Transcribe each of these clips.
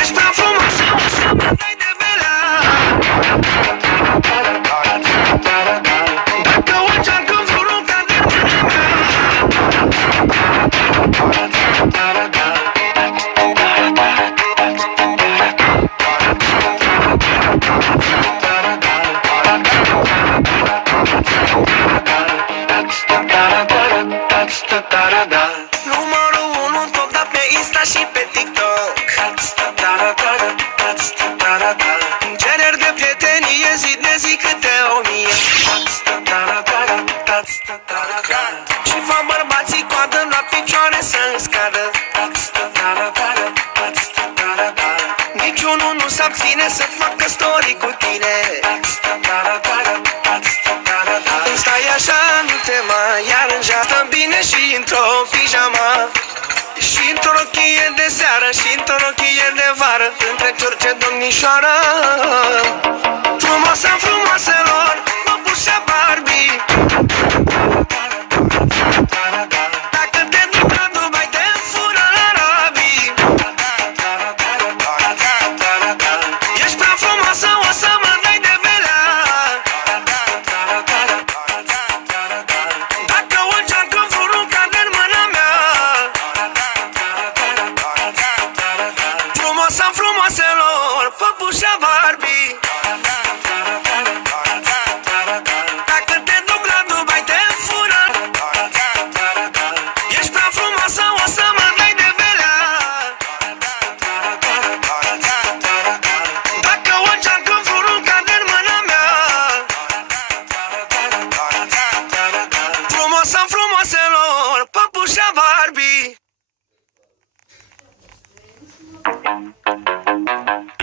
Ești prea frumoasă, o să mă dai de belea. Dacă o încearcă vreunul ca de mâna mea. Numărul 1 top, dar pe Insta și pe TikTok. Cereri de prietenie zi de zi câte 1000. Și fac bărbații coadă la picioare să-mi scadă. Niciunul nu s-abține să facă story cu tine. Îmi stai așa, nu te mai aranja. Stă bine și într-o pijama, și într-o rochie de seară, și într-o rochie de vară, între ciorce domnișoară. Frumoasa frumoaselor, măbușa Barbie. Dacă te duc la Dubai, te fură la Arabii. Ești prea frumoasă, o să mă dai de belea. Dacă o încearcă vreunul cade în mâna mea. Frumoasa frumoaselor, păpușa Barbie. Dacă te duc la Dubai, te fură. Ești prea frumoasă, o să mă dai de belea. Dacă o încearcă vreunul cade în mâna mea. Frumoasa frumoaselor, păpușa Barbie.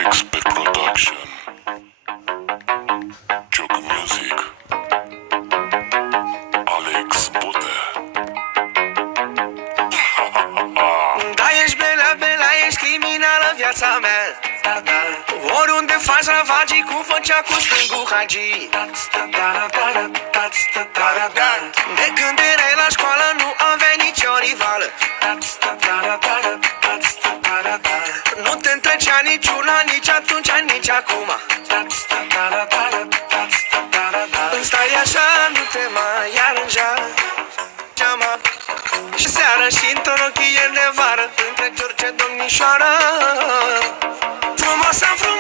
Expert Production, Joke Music, Alex Bote. Da, ești belea, belea, ești criminală viața mea. Oriunde faci ravagii, cum făcea cu stângul Hagi. De când erai la școală, nu aveai nicio rivală. Nu te întrecea niciuna, nici atunci, nici acum. Îmi stai așa, nu te mai aranja. Geama și seară, și într-o rochie de vară, între ciorce domnișoară. Frumoasa frumoasă.